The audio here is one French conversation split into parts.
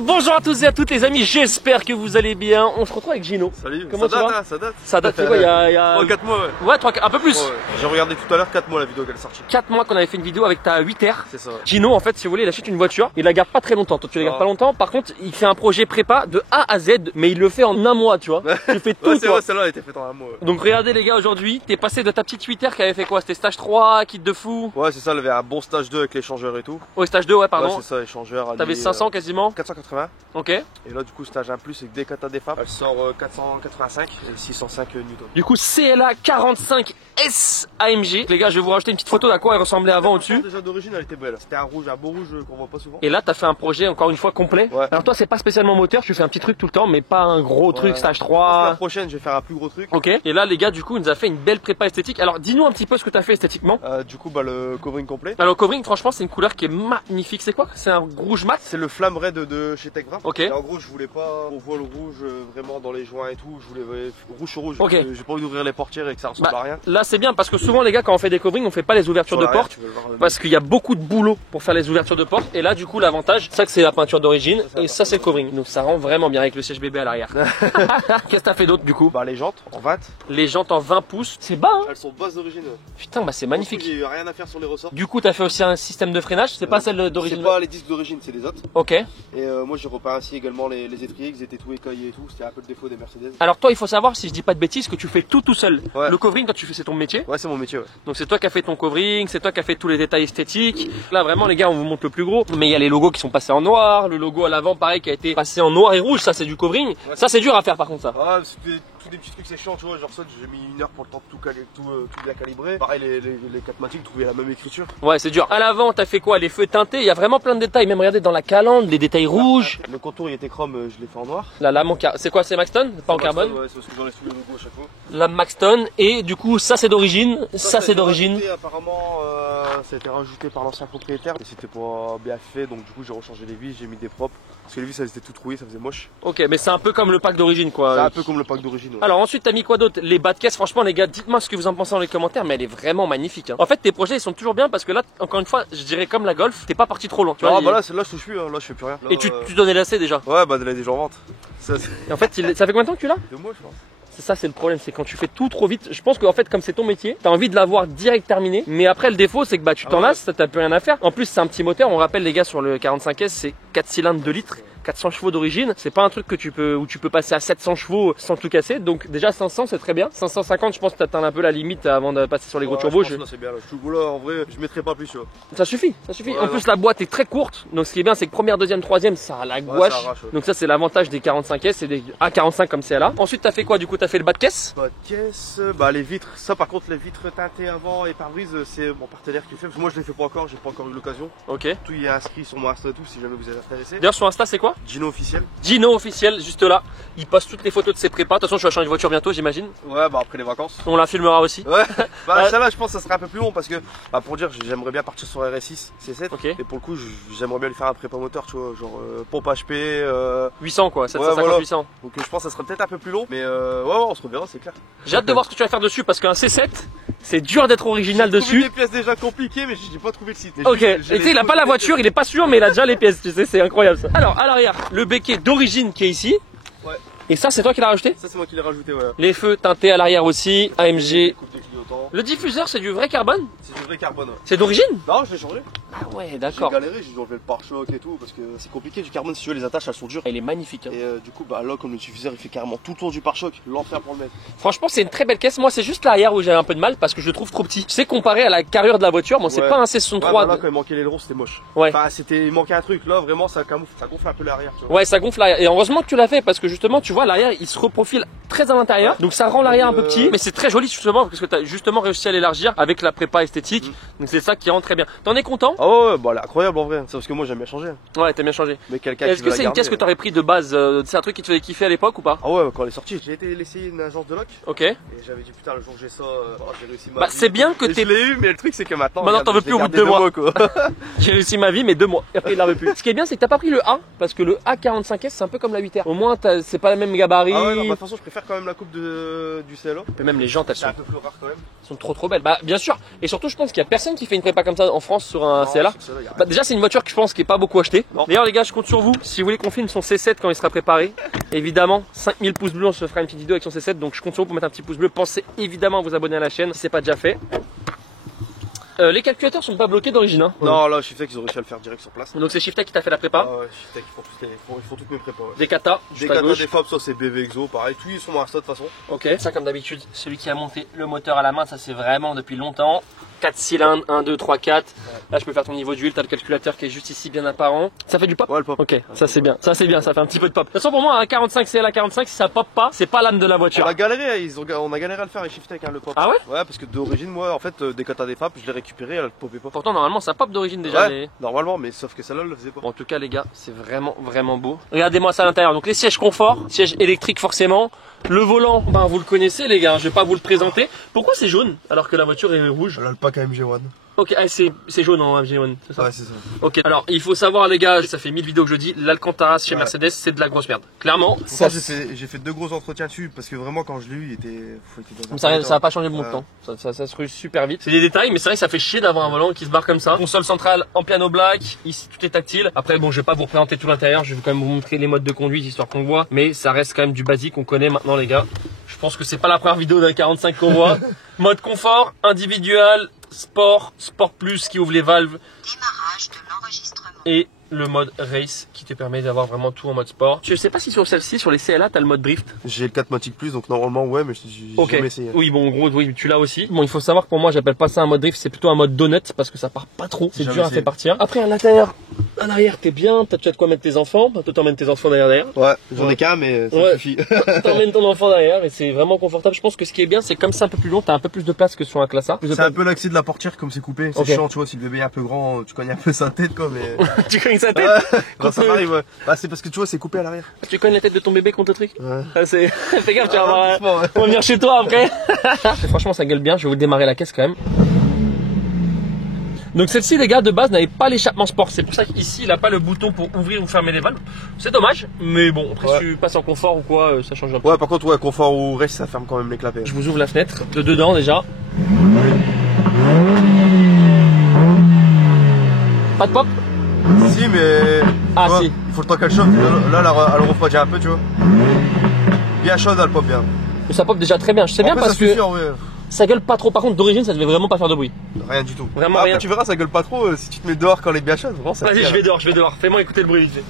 Bonjour à tous et à toutes les amis, j'espère que vous allez bien. On se retrouve avec Gino. Salut, comment ça tu date, vas? hein, ça date. Ça date, c'est quoi, il y a... 4 mois, ouais. Ouais, un peu plus. Ouais. J'ai regardé tout à l'heure 4 mois la vidéo qu'elle est sortie. 4 mois qu'on avait fait une vidéo avec ta 8R. C'est ça. Gino, en fait, si vous voulez, il achète une voiture, il la garde pas très longtemps. Toi, tu la gardes pas longtemps. Par contre, il fait un projet prépa de A à Z, mais il le fait en un mois, tu vois. Tu fais tout, ouais, c'est toi. vrai, celle-là elle était faite en un mois. Ouais. Donc regardez les gars, aujourd'hui, t'es passé de ta petite 8R qui avait fait quoi? C'était stage 3, kit de fou. Ouais, c'est ça, elle avait un bon stage 2 avec l'échangeur et tout. Oh, stage 2, ouais, pardon. Ouais, c'est ça, échangeur. T'avais 500 quasiment. 480. Ok. Et là, du coup, stage 1 plus avec des katas des femmes. Elle sort 485 et 605 newtons. Du coup, CLA 45S AMG. Les gars, je vais vous rajouter une petite photo d'à quoi elle ressemblait avant au-dessus. Déjà d'origine, elle était belle. C'était un rouge, un beau rouge qu'on voit pas souvent. Et là, t'as fait un projet encore une fois complet. Ouais. Alors toi, c'est pas spécialement moteur, tu fais un petit truc tout le temps, mais pas un gros truc stage Je pense que la 3. prochaine, je vais faire un plus gros truc. Ok. Et là, les gars, du coup, il nous a fait une belle prépa esthétique. Alors, dis-nous un petit peu ce que t'as fait esthétiquement. Du coup, bah, le covering complet. Alors, le covering, franchement, c'est une couleur qui est magnifique. C'est quoi? C'est un rouge mat. C'est le Flamme Red de chez Techvra. Ok. Et en gros, je voulais pas qu'on voit le rouge vraiment dans les joints et tout. Je voulais rouge sur rouge. Ok. J'ai pas envie d'ouvrir les portières et que ça ressemble à rien. Là, c'est bien parce que souvent, les gars, quand on fait des coverings, on fait pas les ouvertures de porte. Parce qu'il y a beaucoup de boulot pour faire les ouvertures de porte. Et là, du coup, l'avantage, c'est que c'est la peinture d'origine. Et ça, c'est le covering. Donc, ça rend vraiment bien avec le siège bébé à l'arrière. Qu'est-ce que t'as fait d'autre, du coup? Bah, les jantes en 20. Les jantes en 20 pouces. C'est bas, hein? Elles sont basses d'origine. Putain, bah, c'est magnifique. Il y a rien à faire sur les ressorts. Du coup, t'as fait aussi un système de freinage. C'est pas celle d'origine. C'est pas les disques d'origine, c'est les autres. Ok. Et moi, j'ai repeint ainsi également les étriers qui étaient tout écaillés et tout. C'était un peu le défaut des Mercedes. Alors, toi, il faut savoir, si je dis pas de bêtises, que tu fais tout seul. Ouais. Le covering, quand tu fais, c'est ton métier. Ouais, c'est mon métier. Ouais. Donc, c'est toi qui as fait ton covering, c'est toi qui as fait tous les détails esthétiques. Là, vraiment, les gars, on vous montre le plus gros. Mais il y a les logos qui sont passés en noir. Le logo à l'avant, pareil, qui a été passé en noir et rouge. Ça, c'est du covering. Ouais. Ça, c'est dur à faire, par contre, ça. Ah, c'était tous des petits trucs, c'est chiant, tu vois. Genre, ça, j'ai mis 1 heure pour le temps de tout bien calibrer. Pareil, les 4 matings, trouver la même écriture. Ouais, c'est dur. À l'avant, t'as fait quoi? Les feux teintés. Il y a vraiment plein de détails. Même regardez dans la calandre, les détails rouges. Le contour, il était chrome, je l'ai fait en noir. La lame en c'est quoi? C'est Maxton? Pas en carbone? Ouais, c'est parce que j'enlève le logo à chaque fois. La Maxton. Et du coup, ça, c'est d'origine. Ça, c'est d'origine. Rajouté, apparemment, ça a été rajouté par l'ancien propriétaire. Et c'était pas bien fait, donc du coup, j'ai rechangé les vis, j'ai mis des propres. Parce que les vis, elles étaient tout trouillées, ça faisait moche. Ok, mais c'est un peu comme le pack d'origine, quoi. C'est un peu comme le pack d'origine. Ouais. Alors ensuite, t'as mis quoi d'autre? Les bas de caisse, franchement, les gars, dites-moi ce que vous en pensez dans les commentaires, mais elle est vraiment magnifique. Hein. En fait, tes projets, ils sont toujours bien parce que là, encore une fois, je dirais comme la Golf, t'es pas parti trop loin. Tu vois, bah là, là, je touche plus, hein. Là, je fais plus rien. Là, et tu donnais l'AC déjà. Ouais, bah, elle est déjà en vente. Ça, et en fait, ça fait combien de temps que tu l'as? 2 mois, je pense. C'est ça, c'est le problème, c'est quand tu fais tout trop vite. Je pense qu'en fait, comme c'est ton métier, t'as envie de l'avoir direct terminé. Mais après, le défaut, c'est que bah, tu t'en lasses, t'as plus rien à faire. En plus, c'est un petit moteur. On rappelle, les gars, sur le 45S, c'est 4 cylindres 2 litres. 400 chevaux d'origine, c'est pas un truc que tu peux passer à 700 chevaux sans tout casser. Donc déjà 500 c'est très bien. 550 je pense que t'atteins un peu la limite avant de passer sur les gros turbos. Là c'est bien là. Là en vrai, je mettrai pas plus. Tu vois. Ça suffit, ça suffit. Ouais, en plus la boîte est très courte. Donc ce qui est bien c'est que première, deuxième, troisième ça a la gouache. Ça arrache, ouais. Donc ça c'est l'avantage des 45S et des A45 comme c'est là. Ensuite t'as fait quoi du coup? T'as fait le bas de caisse? Bas de caisse, bah les vitres. Ça par contre les vitres teintées avant et pare-brise c'est mon partenaire qui le fait. Parce que moi je les fais pas encore, j'ai pas encore eu l'occasion. Ok. Tout y est inscrit sur mon Insta et tout si jamais vous êtes intéressé. D'ailleurs sur Insta c'est quoi? Gino officiel. Gino officiel, juste là. Il poste toutes les photos de ses prépas. De toute façon, tu vas changer de voiture bientôt, j'imagine. Ouais, bah après les vacances. On la filmera aussi. Ouais, bah celle-là, je pense que ça serait un peu plus long parce que, bah pour dire, j'aimerais bien partir sur RS6, C7. Ok. Et pour le coup, j'aimerais bien lui faire un prépa moteur, tu vois, genre pompe HP. 800 quoi, 750, voilà. 800. Donc je pense que ça serait peut-être un peu plus long, mais ouais, on se reverra, c'est clair. J'ai hâte de voir ce que tu vas faire dessus parce qu'un C7, c'est dur d'être original dessus. J'ai des pièces déjà compliquées, mais j'ai pas trouvé le site. Ok, et tu sais, il a pas la voiture, il est pas sûr, mais il a déjà les pièces, tu sais, c'est incroyable ça. Alors, à l'arrière, le béquet d'origine qui est ici. Ouais. Et ça, c'est toi qui l'as rajouté? Ça, c'est moi qui l'ai rajouté, ouais. Les feux teintés à l'arrière aussi, AMG. Coupe de clignotants. Le diffuseur, c'est du vrai carbone? C'est du vrai carbone, ouais. C'est d'origine? Non, je l'ai changé. Ah ouais, J'ai d'accord. galéré, j'ai dû enlever le pare-choc et tout, parce que c'est compliqué du carbone, si tu veux, les attaches elles sont dures. Il est magnifique. Hein. Et du coup, bah là, comme le diffuseur il fait carrément tout le tour du pare-choc, l'enfer pour le mettre. Franchement, c'est une très belle caisse. Moi, c'est juste l'arrière où j'avais un peu de mal parce que je le trouve trop petit. Tu sais, comparé à la carrure de la voiture, bon, c'est Ouais. pas un C63. Ouais, bah là, quand il manquait l'aileron, c'était moche. Ouais. Enfin, il manquait un truc. Là, vraiment, ça gonfle un peu l'arrière. Tu vois. Ouais, ça gonfle l'arrière. Et heureusement que tu l'as fait parce que justement, tu vois, l'arrière, il se reprofile très à l'intérieur. Ouais. Donc ça rend l'arrière un peu petit. Mais c'est très joli justement parce que tu as justement réussi à l'élargir avec la prépa esthétique. Donc c'est ça qui rend très bien. T'en es content? Ah ouais, bah elle est incroyable en vrai. C'est parce que moi j'aime bien changer. Ouais, t'as bien changé. Mais quelqu'un Est-ce que c'est une caisse que t'aurais pris de base? C'est un truc qui te faisait kiffer à l'époque ou pas? Ah ouais, quand elle est sortie, j'ai été l'essayer une agence de loc. Ok. Et j'avais dit putain, le jour que j'ai ça, j'ai réussi ma Bah vie. c'est bien que Et t'aies. je l'ai eu, mais le truc c'est que maintenant. Maintenant, t'en veux plus au bout de 2 mois. Quoi. J'ai réussi ma vie, mais 2 mois. Et après, il la veut plus. Ce qui est bien, c'est que t'as pas pris le A, parce que le A45S, c'est un peu comme la 8R. Au moins, c'est pas le même gabarit. Ah ouais, non, bah, de toute façon, je préfère quand même la coupe du CLO. Et même les jantes, elles C'est sont. un peu plus rare quand même. sont trop belles. Bah bien sûr. Et surtout je pense qu'il y a personne qui fait une prépa comme ça en France sur un CLA. Bah déjà c'est une voiture que je pense qui est pas beaucoup achetée. D'ailleurs les gars je compte sur vous. Si vous voulez qu'on filme son C7 quand il sera préparé, évidemment 5000 pouces bleus on se fera une petite vidéo avec son C7. Donc je compte sur vous pour mettre un petit pouce bleu. Pensez évidemment à vous abonner à la chaîne si c'est pas déjà fait. Les calculateurs sont pas bloqués d'origine hein. Non là Shiftech ils ont réussi à le faire direct sur place. Donc c'est Shiftech qui t'a fait la prépa. Ah ouais Shiftech ils font toutes mes prépas. Ouais. Des katas, des katas, des FAB, ça c'est BV Exo, pareil, tous ils sont dans la de toute façon. Ok, ça comme d'habitude, celui qui a monté le moteur à la main, ça c'est vraiment depuis longtemps. 4 cylindres, 1, 2, 3, 4. Là je peux faire ton niveau d'huile, t'as le calculateur qui est juste ici bien apparent. Ça fait du pop? Ouais le pop. Ok, ça c'est bien, ça fait un petit peu de pop. De toute façon pour moi un 45 CLA 45 si ça pop pas, c'est pas l'âme de la voiture. On a galéré, on a galéré à le faire avec Shiftech hein, le pop. Ah ouais? Ouais parce que d'origine moi en fait des katas des FAB je l'ai récupéré, elle popait pas. Pourtant normalement ça pop d'origine déjà. Ouais, mais... normalement mais sauf que celle-là elle le faisait pas. Bon, en tout cas les gars, c'est vraiment beau. Regardez-moi ça à l'intérieur, donc les sièges confort, sièges électriques forcément. Le volant, ben vous le connaissez les gars, je vais pas vous le présenter. Pourquoi c'est jaune alors que la voiture est rouge? Là le pack AMG1. Ok, ah, c'est jaune en AMG1, c'est ça? Ouais c'est ça. Ok, alors il faut savoir les gars, ça fait 1000 vidéos que je dis, l'Alcantara chez Mercedes c'est de la grosse merde. Clairement, ça j'ai fait 2 gros entretiens dessus parce que vraiment quand je l'ai eu il était dans un ça va pas changer de bon temps. Ça se rue super vite. C'est des détails, mais c'est vrai que ça fait chier d'avoir un volant qui se barre comme ça. Console centrale en piano black, ici tout est tactile. Après bon, je vais pas vous représenter tout l'intérieur, je vais quand même vous montrer les modes de conduite histoire qu'on voit, mais ça reste quand même du basique qu'on connaît maintenant les gars. Je pense que c'est pas la première vidéo d'un 45 qu'on voit. Mode confort, individuel, sport, sport plus qui ouvre les valves. Démarrage de l'enregistrement. Et le mode race qui te permet d'avoir vraiment tout en mode sport. Je sais pas si sur celle-ci, sur les CLA, t'as le mode drift. J'ai le 4matic plus donc normalement ouais mais j'ai jamais essayé. Oui bon en gros oui tu l'as aussi. Bon il faut savoir que pour moi j'appelle pas ça un mode drift, c'est plutôt un mode donut parce que ça part pas trop. C'est dur à faire partir. Après à l'intérieur, à l'arrière t'es bien, t'as de quoi mettre tes enfants. Toi t'emmènes tes enfants derrière. Ouais j'en ai qu'un mais ça suffit. T'emmènes ton enfant derrière et c'est vraiment confortable. Je pense que ce qui est bien c'est comme c'est un peu plus long, t'as un peu plus de place que sur un classe A. C'est un peu l'accès de la portière comme c'est coupé. C'est chiant tu vois si le bébé est un peu grand tu cognes un peu sa tête quoi mais. Tu cognes sa tête. Quand ça m'arrive, ouais. Bah, c'est parce que tu vois, c'est coupé à l'arrière. Tu cognes la tête de ton bébé contre le truc? Ouais. Ah, fais gaffe, tu vas avoir... On va venir chez toi après. Franchement, ça gueule bien. Je vais vous démarrer la caisse quand même. Donc celle-ci, les gars, de base, n'avait pas l'échappement sport. C'est pour ça qu'ici, il n'a pas le bouton pour ouvrir ou fermer les valves. C'est dommage, mais bon, après, si tu passes en confort ou quoi, ça change un peu. Ouais, par contre, ouais, confort ou reste, ça ferme quand même les clapets. Je vous ouvre la fenêtre de dedans déjà. Pas de pop? Si, mais. Ah, vois, si. Il faut le temps qu'elle chauffe. Là, elle refroidit un peu, tu vois. Bien chaude, elle pop bien. Mais ça pop déjà très bien. Je sais bien parce que ça gueule pas trop. Par contre, d'origine, ça devait vraiment pas faire de bruit. Rien du tout. Vraiment rien. Après, tu verras, ça gueule pas trop si tu te mets dehors quand elle est bien chaude. Vas-y, je vais dehors. Fais-moi écouter le bruit vite fait.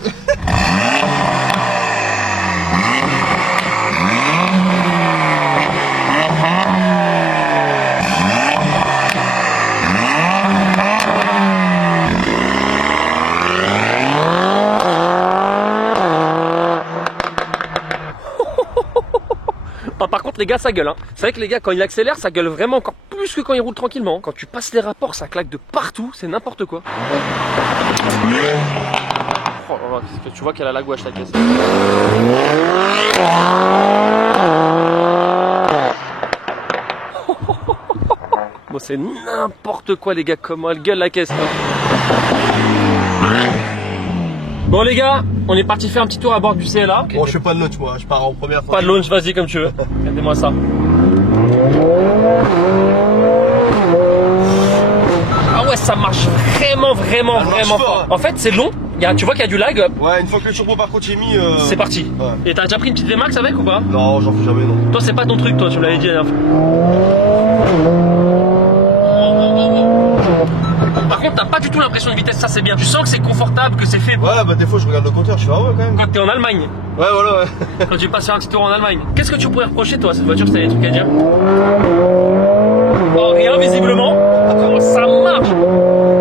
Par contre les gars ça gueule hein. C'est vrai que les gars quand il accélère ça gueule vraiment encore plus que quand il roule tranquillement. Quand tu passes les rapports ça claque de partout, c'est n'importe quoi. Oh là là, qu'est-ce que tu vois qu'elle a la gouache la caisse. Bon c'est n'importe quoi les gars, comment elle gueule la caisse. Bon les gars, on est parti faire un petit tour à bord du CLA. Bon je fais pas de launch moi, je pars en première fois. Pas de launch, vas-y comme tu veux. Regardez-moi ça. Ah ouais ça marche vraiment fort. En fait c'est long, tu vois qu'il y a du lag. Ouais une fois que le turbo par contre j'ai mis c'est parti. Ouais. Et t'as déjà pris une petite VMAX avec ou pas? Non j'en fais jamais non. Toi c'est pas ton truc toi, tu me l'avais dit la dernière fois. Par contre, t'as pas du tout l'impression de vitesse, ça c'est bien. Tu sens que c'est confortable, que c'est fait. Ouais, bah des fois je regarde le compteur, je fais ah ouais quand même. Quand t'es en Allemagne. Ouais, voilà, ouais. Quand tu passes faire un petit tour en Allemagne. Qu'est-ce que tu pourrais reprocher toi à cette voiture si t'avais des trucs à dire? Oh, rien visiblement. Comment ça marche?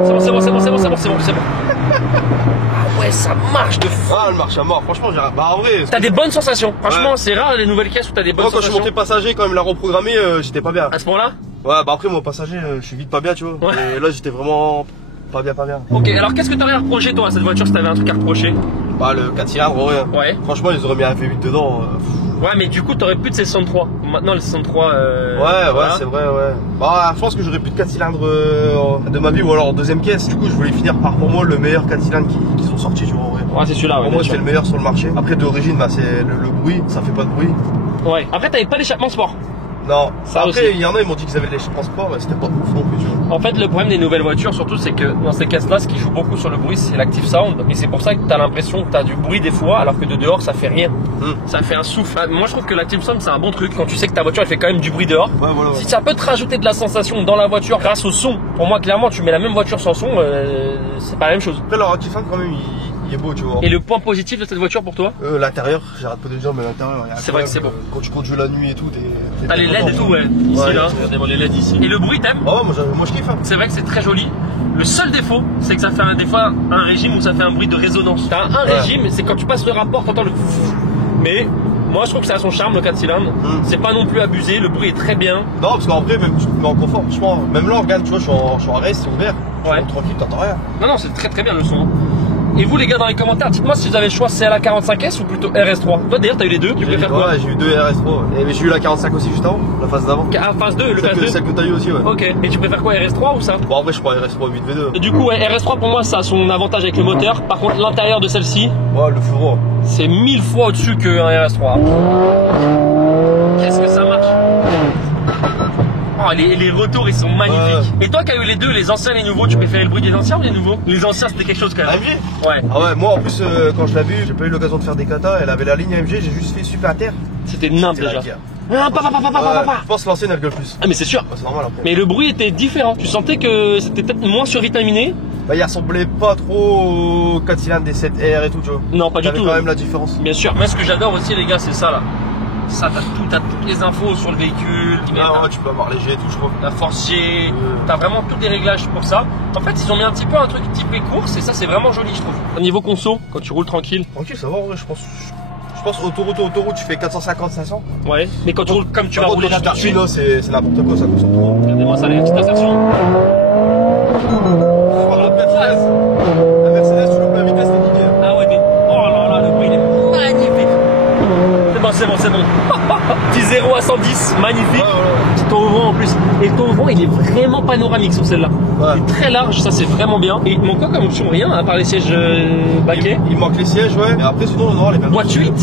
C'est bon. Ah ouais, ça marche de fou. Ah, elle marche à mort, franchement, bah en vrai. T'as des bonnes sensations. Franchement, c'est rare les nouvelles caisses où t'as des bonnes sensations. Quand je suis monté passager, quand il me l'a reprogrammé, j'étais pas bien. À ce moment-là? Ouais, bah après, moi, passager, je suis vite pas bien, tu vois. Ouais. Et là, j'étais vraiment pas bien. Ok, alors qu'est-ce que t'aurais à reprocher, toi, à cette voiture si t'avais un truc à reprocher? Bah, le 4 cylindres, ouais. Franchement, ils auraient mis un V8 dedans. Ouais, mais du coup, t'aurais plus de 63. Maintenant, le 63. Ouais, c'est vrai, ouais. Bah, je pense que j'aurais plus de 4 cylindres de ma vie ou alors en deuxième caisse. Du coup, je voulais finir par, pour moi, le meilleur 4 cylindres qui sont sortis, tu vois, en vrai. Ouais, c'est celui-là, ouais. Pour moi, c'était le meilleur sur le marché. Après, d'origine, bah, c'est le bruit, ça fait pas de bruit. Ouais. Après, t'avais pas d'échappement sport. Non. Ça Après, aussi. il y en a, ils m'ont dit qu'ils avaient les transports, mais c'était pas ouf non plus, tu vois. En fait, le problème des nouvelles voitures, surtout, c'est que dans ces caisses-là, ce qui joue beaucoup sur le bruit, c'est l'active sound. Et c'est pour ça que tu as l'impression que tu as du bruit des fois, alors que de dehors, ça fait rien. Ça fait un souffle. Moi, je trouve que l'active sound, c'est un bon truc. Quand tu sais que ta voiture, elle fait quand même du bruit dehors. Ouais, voilà. Si ça peut te rajouter de la sensation dans la voiture grâce au son, pour moi, clairement, tu mets la même voiture sans son, c'est pas la même chose. Après, leur actif quand même, il est beau, tu vois. Et le point positif de cette voiture pour toi? L'intérieur, j'arrête pas de le dire, mais l'intérieur, C'est vrai que c'est beau. Quand tu conduis la nuit et tout, T'as les LED et tout, ouais. Ici, Ouais. là, regardez-moi les LED ici. Et le bruit, t'aimes? Ah ouais, moi je kiffe. Hein. C'est vrai que c'est très joli. Le seul défaut, c'est que ça fait des fois un régime où ça fait un bruit de résonance. T'as un régime, c'est quand tu passes le rapport, t'entends le. Mais moi, je trouve que ça a son charme, le 4 cylindres. C'est pas non plus abusé, le bruit est très bien. Non, parce qu'en vrai, même tu te mets en confort, franchement. Même là, regarde, tu vois, je suis en race, c'est ouvert. Ouais. Tranquille, t'entends rien. Non, c'est très très bien le son. Et vous, les gars, dans les commentaires, dites-moi si vous avez le choix CLA 45S ou plutôt RS3. Toi, d'ailleurs, t'as eu les deux. Tu préfères quoi? Ouais, j'ai eu deux RS3. Mais j'ai eu la 45 aussi juste avant, la phase d'avant. Ah, phase 2, le phase 2. Celle que t'as eu aussi, ouais. Ok. Et tu préfères quoi, RS3 ou ça? Bon, en vrai, je prends RS3 8V2. Et du coup, ouais, RS3 pour moi, ça a son avantage avec le moteur. Par contre, l'intérieur de celle-ci, Ouais, le fourreau. c'est 1000 fois au-dessus qu'un RS3. Qu'est-ce que ça marche? Oh, les retours, ils sont magnifiques. Et toi qui as eu les deux, les anciens et les nouveaux, tu préférais le bruit des anciens ou des nouveaux? Les anciens, c'était quelque chose quand même. AMG? Ouais. Ah ouais, moi en plus, quand je l'ai vu, j'ai pas eu l'occasion de faire des katas. Elle avait la ligne AMG, j'ai juste fait super terre. C'était nimble déjà. C'était Ah, je pense que l'ancienne elle gueule plus. Ah, mais c'est sûr. Ouais, c'est normal après. Mais le bruit était différent. Tu sentais que c'était peut-être moins survitaminé? Bah, il ressemblait pas trop aux 4 cylindres des 7R et tout, tu vois. Non, pas du T'avais tout. quand même la différence. Bien sûr. Moi, ce que j'adore aussi, les gars, c'est ça là. Ça, t'as toutes les infos sur le véhicule. Ah ouais, tu peux avoir léger et tout, je crois. La force G, t'as vraiment tous les réglages pour ça. En fait, ils ont mis un petit peu un truc typé course et ça, c'est vraiment joli, je trouve. Au niveau conso, quand tu roules tranquille. Tranquille, ça va, en vrai, je pense. Je pense autoroute, tu fais 450-500. Ouais. Mais quand tu roules comme tu vas rouler là tout de suite. Là, c'est n'importe quoi, ça consomme trop. Regardez-moi ça, les petites insertions. Oh, la Mercedes, tu loupes la vitesse, t'es niqué. Ah ouais, mais oh là là, le bruit il est magnifique. C'est bon. Petit 0 à 110, magnifique. Ouais, voilà. Petit ton ouvrant en plus. Et le ton ouvrant, il est vraiment panoramique sur celle-là. Ouais. Il est très large, ça c'est vraiment bien. Et il manque quoi comme option? Rien, à part les sièges baquets. Il manque les sièges, ouais. Mais après, sinon, non, les Boîte 8.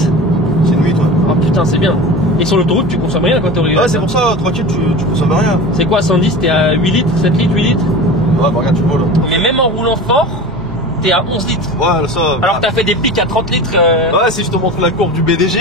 C'est une 8, ouais. Oh putain, c'est bien. Et sur l'autoroute, tu consommes rien quand t'es au réglage. Ouais, c'est pour ça, tranquille, tu consommes rien. C'est quoi, 110? T'es à 8 litres, 7 litres, 8 litres? Ouais, bah regarde, tu vois là. Mais même en roulant fort, t'es à 11 litres. Ouais, ça. Alors que t'as fait des pics à 30 litres. Ouais, si je te montre la courbe du BDG.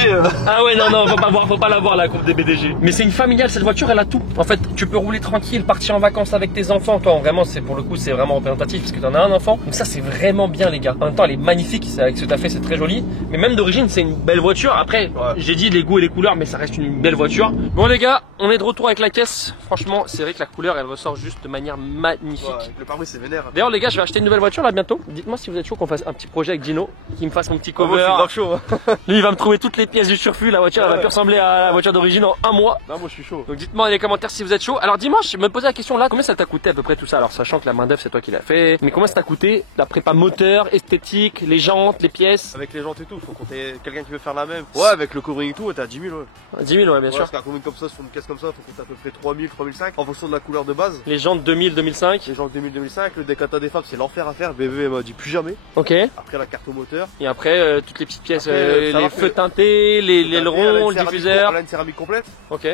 Ah ouais, non, faut pas la voir la courbe des BDG. Mais c'est une familiale, cette voiture, elle a tout. En fait, tu peux rouler tranquille, partir en vacances avec tes enfants. Toi, vraiment, c'est pour le coup, c'est vraiment représentatif parce que t'en as un enfant. Donc ça, c'est vraiment bien, les gars. En même temps, elle est magnifique. Avec ce que t'as fait, c'est très joli. Mais même d'origine, c'est une belle voiture. Après, j'ai dit les goûts et les couleurs, mais ça reste une belle voiture. Bon, les gars, on est de retour avec la caisse. Franchement, c'est vrai que la couleur, elle ressort juste de manière magnifique. Ouais, le pare-brise, c'est vénère. D'ailleurs, les gars, je vais acheter une nouvelle voiture là bientôt. Dites-moi si vous êtes chaud qu'on fasse un petit projet avec Gino, qui me fasse mon petit cover. C'est grave chaud. Hein. Lui, il va me trouver toutes les pièces du surfus. La voiture, elle va plus ressembler à la voiture d'origine en un mois. Non, moi je suis chaud. Donc dites-moi dans les commentaires si vous êtes chaud. Alors dimanche, je me posais la question là, combien ça t'a coûté à peu près tout ça? Alors sachant que la main d'œuvre c'est toi qui l'as fait, mais combien ça t'a coûté la prépa moteur, esthétique, les jantes, les pièces? Avec les jantes et tout, faut compter quelqu'un qui veut faire la même. Ouais, avec le covering et tout, t'as 10 000, ouais. 10 000, ouais, bien sûr. Parce qu'un covering comme ça, sur une caisse comme ça, faut compter à peu près 3 000, 3 500 en fonction de la couleur de base. Les jantes 2000, 2005. Les jantes 2000, 2005, le décata des femmes, c'est l'enfer à faire. BV m'a dit plus jamais. Ok. Après la carte au moteur. Et après, toutes les petites pièces, Après, ça les va, feux teintés, les ailerons, le diffuseur. Elle a une céramique complète. Ok.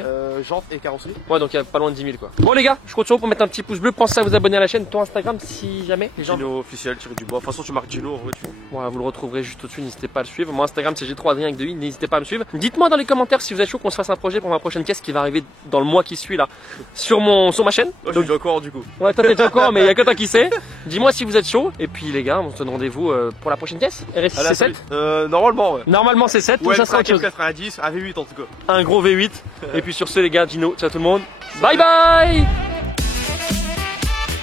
Jantes et carrosserie. Ouais, donc il y a pas loin de 10 000 quoi. Bon les gars, je compte sur vous pour mettre un petit pouce bleu. Pensez à vous abonner à la chaîne, ton Instagram si jamais. Les gens... Gino officiel, tiré du bois. De toute façon, tu marques Gino, en vrai, tu. Voilà, vous le retrouverez juste au-dessus, n'hésitez pas à le suivre. Mon Instagram c'est G3 Adrien avec 2 i, n'hésitez pas à me suivre. Dites-moi dans les commentaires si vous êtes chaud qu'on se fasse un projet pour ma prochaine caisse qui va arriver dans le mois qui suit là sur ma chaîne. Moi, je suis déjà au courant du coup. Ouais, toi t'es déjà au courant, mais il y a que toi qui sais. Dis-moi si vous êtes chaud. Et puis les gars, on se donne rendez-vous pour la prochaine caisse. RS6 c'est 7. Normalement, ouais. Normalement c'est 7, tout ça sera autre chose. 90, un V8 en tout cas. Un gros V8. Et puis sur ce les gars, Gino, ciao tout le monde. Bye bye.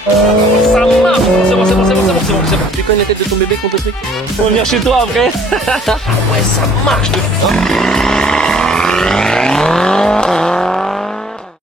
Ça marche. C'est bon. Tu connais la tête de ton bébé qu'on te truc. On va venir chez toi après. Ouais, ça marche de fou.